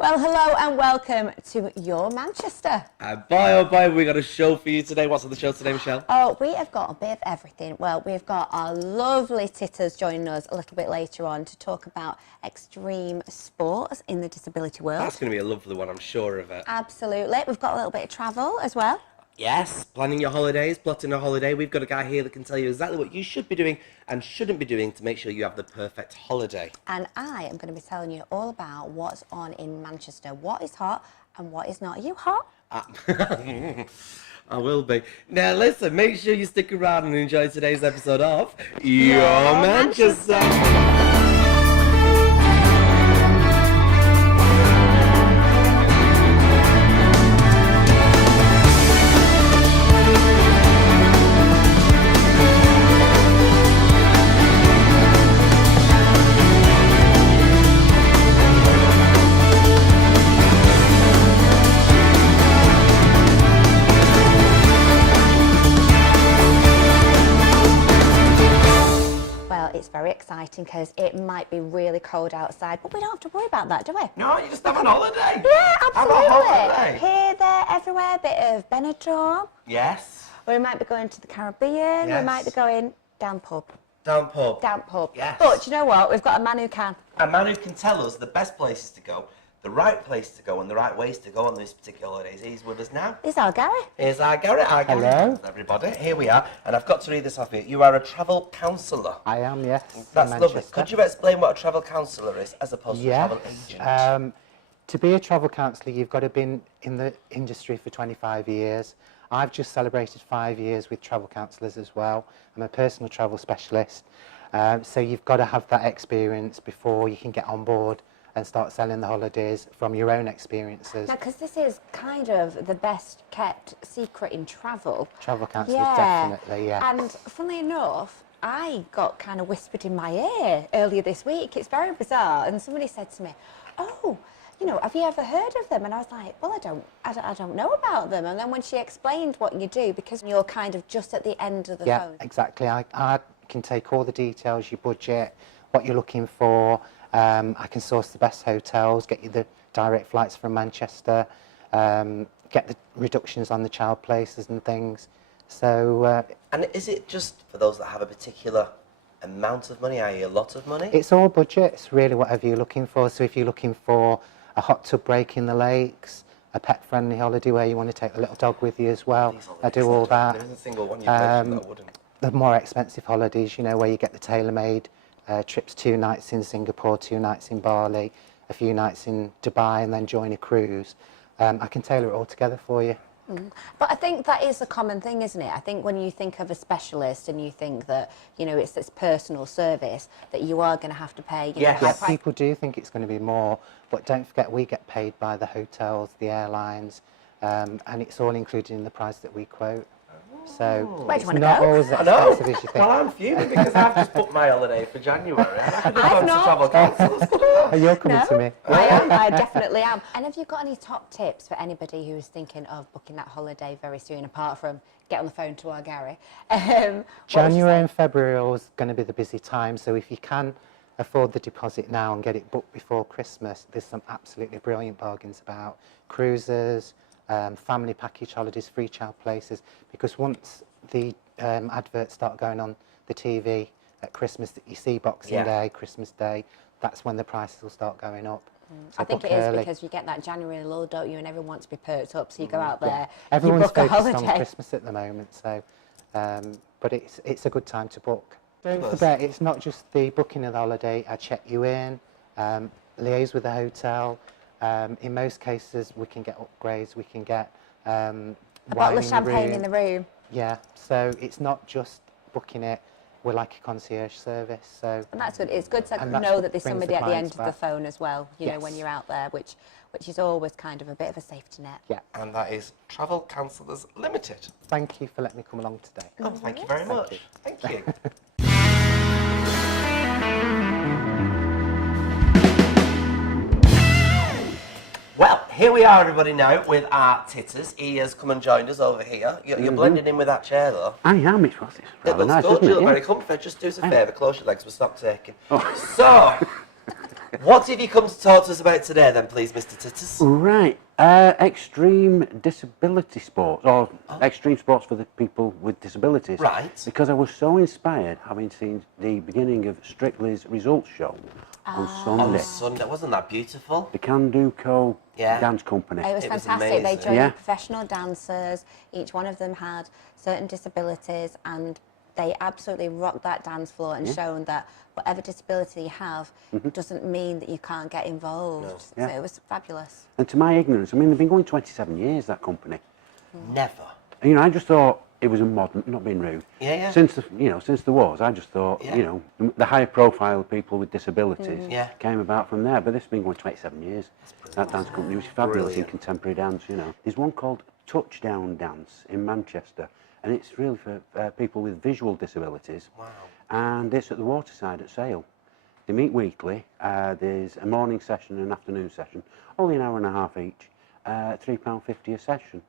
Well, hello and welcome to your Manchester. Boy, oh boy, we got a show for you today. What's on the show today, Michelle? Oh, we have got a bit of everything. Well, we've got our lovely Titters joining us a little bit later on to talk about extreme sports in the disability world. That's going to be a lovely one, I'm sure of it. Absolutely. We've got a little bit of travel as well. Yes, planning your holidays, plotting a holiday. We've got a guy here that can tell you exactly what you should be doing and shouldn't be doing to make sure you have the perfect holiday. And I am going to be telling you all about what's on in Manchester, what is hot and what is not. Are you hot? I will be. Now listen, make sure you stick around and enjoy today's episode of Your Manchester. Very exciting because it might be really cold outside, but we don't have to worry about that, do we? No, you just have a holiday. Yeah, absolutely. Have a holiday. Here, there, everywhere, a bit of Benidorm. Yes. We might be going to the Caribbean. Yes. We might be going down pub. Down pub. Down pub. Yes. But you know what? We've got a man who can. A man who can tell us the best places to go, the right place to go and the right ways to go on these particular holidays. He's with us now. Here's our Gary. Here's our Gary. Hello. Everybody. Here we are. And I've got to read this off you. You are a travel counsellor. I am, yes. That's lovely. Could you explain what a travel counsellor is as opposed to a travel agent? To be a travel counsellor, you've got to have been in the industry for 25 years. I've just celebrated 5 years with travel counsellors as well. I'm a personal travel specialist. So you've got to have that experience before you can get on board and start selling the holidays from your own experiences. Now, because this is kind of the best kept secret in travel. Travel counsellors, definitely, yeah. And funnily enough, I got kind of whispered in my ear earlier this week. It's very bizarre. And somebody said to me, oh, you know, have you ever heard of them? And I was like, well, I don't know about them. And then when she explained what you do, because you're kind of just at the end of the phone. Yeah, exactly. I can take all the details, your budget, what you're looking for. I can source the best hotels, get you the direct flights from Manchester, get the reductions on the child places and things. So, and is it just for those that have a particular amount of money, i.e. a lot of money? It's all budget. It's really whatever you're looking for. So if you're looking for a hot tub break in the lakes, a pet-friendly holiday where you want to take the little dog with you as well, I do all that. There isn't a single one you mentioned that I wouldn't. The more expensive holidays, you know, where you get the tailor-made trips, 2 nights in Singapore, 2 nights in Bali, a few nights in Dubai, and then join a cruise. I can tailor it all together for you. But I think that is a common thing, isn't it? I think when you think of a specialist and you think that, you know, it's this personal service, that you are going to have to pay. You know, Yeah, people do think it's going to be more, but don't forget we get paid by the hotels, the airlines, and it's all included in the price that we quote. So Where do you it's want to not go? always as expensive as you think. Well, I'm fuming because I've just booked my holiday for January. I've not. Travel counsellors. You're coming to me. I am, I definitely am. And have you got any top tips for anybody who is thinking of booking that holiday very soon, apart from get on the phone to our Gary? January and February are always going to be the busy time, so if you can afford the deposit now and get it booked before Christmas, there's some absolutely brilliant bargains about cruises, family package holidays, free child places, because once the adverts start going on the TV at Christmas, that you see Boxing Day, Christmas Day, that's when the prices will start going up. So I think it is because you get that January lull, don't you, and everyone wants to be perked up, so you go out there, everyone's you book a focused holiday. on Christmas at the moment, so but it's a good time to book. Don't forget, it's not just the booking of the holiday. I check you in, liaise with the hotel. In most cases, we can get upgrades. We can get a bottle of champagne in the room. Yeah, so it's not just booking it. We're like a concierge service. So and that's good. It's good to know that there's somebody at the end of the phone as well. You know, when you're out there, which is always kind of a bit of a safety net. Yeah, and that is Travel Counsellors Limited. Thank you for letting me come along today. Oh, thank you very much. Thank you. Well, here we are, everybody, now with our Titters. He has come and joined us over here. You're blending in with that chair, though. I am, it's rather It looks nice, good. doesn't You it? look very comfy. Just do us a favour, close your legs, we'll stop taking. So, What have you come to talk to us about today then, please, Mr. Titters? Right, extreme disability sports, or extreme sports for the people with disabilities. Right. Because I was so inspired having seen the beginning of Strictly's results show on Sunday. On Sunday, wasn't that beautiful? The Can Do Co Yeah. dance company. It was It was fantastic. They amazing. joined Yeah. professional dancers. Each one of them had certain disabilities, and they absolutely rocked that dance floor and shown that whatever disability you have doesn't mean that you can't get involved. Yeah. So it was fabulous. And to my ignorance, I mean, they've been going 27 years, that company. Never. And, you know, I just thought it was a modern, not being rude. Yeah, yeah. Since the wars, I just thought, Yeah. you know, the higher profile people with disabilities Yeah. came about from there. But this has been going 27 years. That dance company was fabulous Brilliant. in contemporary dance, you know. There's one called Touchdown Dance in Manchester, and it's really for people with visual disabilities. Wow. And it's at the Waterside at Sale. They meet weekly. There's a morning session and an afternoon session, only an hour and a half each, £3.50 a session.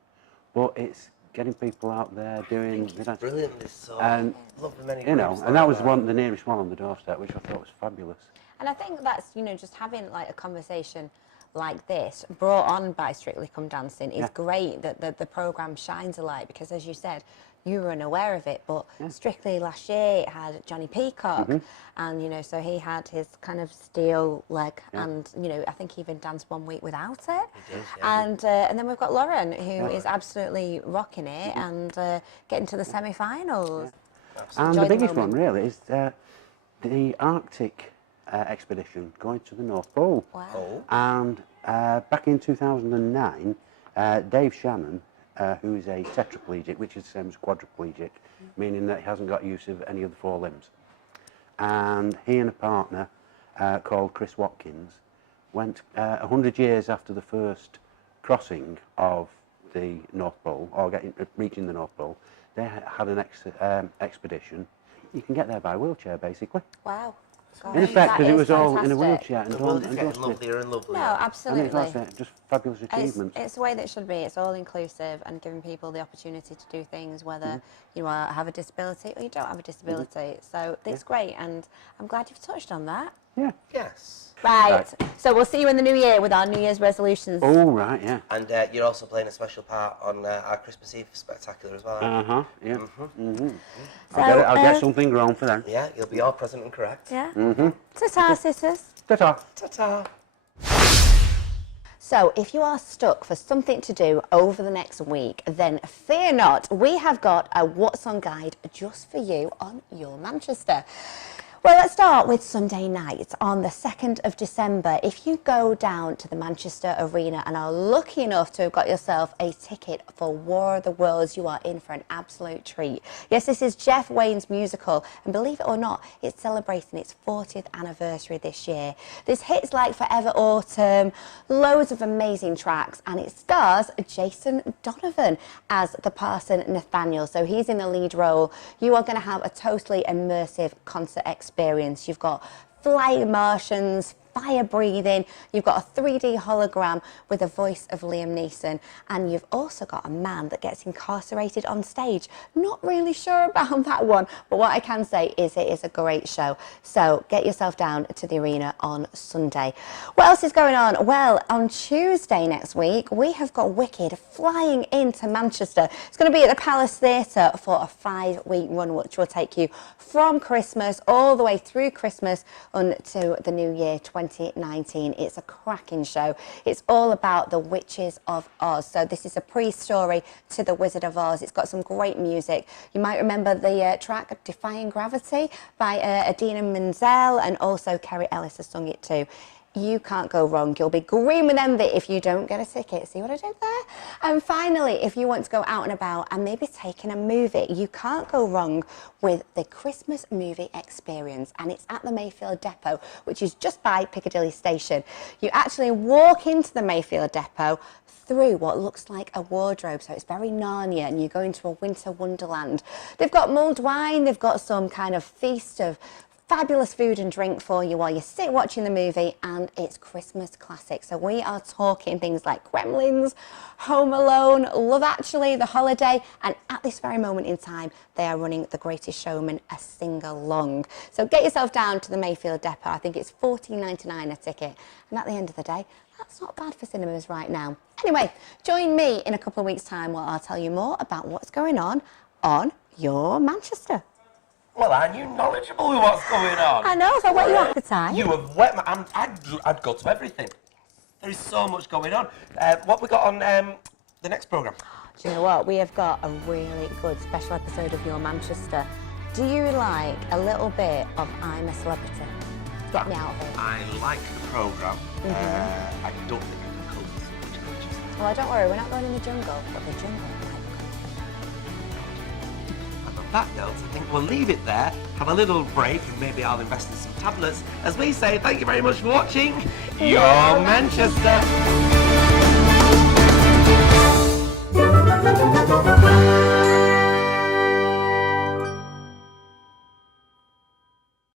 But it's getting people out there doing the dance. Brilliant, this song. And, Love the many you know, groups and that like was the nearest one on the doorstep, which I thought was fabulous. And I think that's, you know, just having like a conversation like this brought on by Strictly Come Dancing is Yeah. great, that the programme shines a light, because as you said, you were unaware of it, but Strictly last year it had Johnny Peacock, and, you know, so he had his kind of steel leg, and, you know, I think he even danced one week without it. He did, yeah. And then we've got Lauren, who is absolutely rocking it and getting to the semi-finals. And Enjoy the the biggest one, moment. really, is the Arctic expedition going to the North Pole. Wow. Oh. And back in 2009, Dave Shannon, who is a tetraplegic, which is the same as quadriplegic, meaning that he hasn't got use of any of the four limbs. And he and a partner called Chris Watkins went 100 years after the first crossing of the North Pole, or reaching the North Pole. They had an expedition. You can get there by wheelchair, basically. Wow. God, In effect, that because it is was all in a fantastic. wheelchair and The done world is and getting dusted. lovelier and lovelier. No, I mean, absolutely. it's just fabulous achievements. It's the way that it should be. It's all inclusive and giving people the opportunity to do things, whether you have a disability or you don't have a disability. So it's great, and I'm glad you've touched on that. Yeah. Yes. Right. So we'll see you in the new year with our New Year's resolutions. Oh, right, yeah. And you're also playing a special part on our Christmas Eve spectacular as well. Uh-huh, yeah. So, I'll get something grown for them. Yeah, you'll be all present and correct. Yeah. Ta-ta, sisters. Ta-ta. Ta-ta. So if you are stuck for something to do over the next week, then fear not. We have got a What's On guide just for you on Your Manchester. Well, let's start with Sunday night on the 2nd of December. If you go down to the Manchester Arena and are lucky enough to have got yourself a ticket for War of the Worlds, you are in for an absolute treat. Yes, this is Jeff Wayne's musical, and believe it or not, it's celebrating its 40th anniversary this year. There's hits like Forever Autumn, loads of amazing tracks, and it stars Jason Donovan as the parson Nathaniel, so he's in the lead role. You are going to have a totally immersive concert experience. You've got flying Martians, fire breathing, you've got a 3D hologram with the voice of Liam Neeson, and you've also got a man that gets incarcerated on stage. Not really sure about that one, but what I can say is it is a great show. So get yourself down to the arena on Sunday. What else is going on? Well, on Tuesday next week, we have got Wicked flying into Manchester. It's going to be at the Palace Theatre for a 5-week run, which will take you from Christmas all the way through Christmas until the new year 2019. It's a cracking show. It's all about the Witches of Oz. So this is a pre-story to the Wizard of Oz. It's got some great music. You might remember the track Defying Gravity by Idina Menzel, and also Kerry Ellis has sung it too. You can't go wrong. You'll be green with envy if you don't get a ticket. See what I did there? And finally, if you want to go out and about and maybe take in a movie, you can't go wrong with the Christmas movie experience. And it's at the Mayfield Depot, which is just by Piccadilly Station. You actually walk into the Mayfield Depot through what looks like a wardrobe, so it's very Narnia, and you go into a winter wonderland. They've got mulled wine, they've got some kind of feast of fabulous food and drink for you while you sit watching the movie, and it's Christmas classic. So we are talking things like Gremlins, Home Alone, Love Actually, The Holiday, and at this very moment in time, they are running The Greatest Showman, a sing-along. So get yourself down to the Mayfield Depot. I think it's $14.99 a ticket. And at the end of the day, that's not bad for cinemas right now. Anyway, join me in a couple of weeks' time where I'll tell you more about what's going on Your Manchester. Well, aren't you knowledgeable with what's going on? I know, so whet your appetite. You have wet my... I'd go to everything. There is so much going on. What we got on the next programme? Do you know what? We have got a really good special episode of Your Manchester. Do you like a little bit of I'm a Celebrity? Get me out of it. I like the programme. I don't think I can cope with so much Manchester. Well, don't worry, we're not going in the jungle, but the jungle might And on that note, I think we'll leave it there, have a little break, and maybe I'll invest in some tablets. As we say, thank you very much for watching Your Manchester.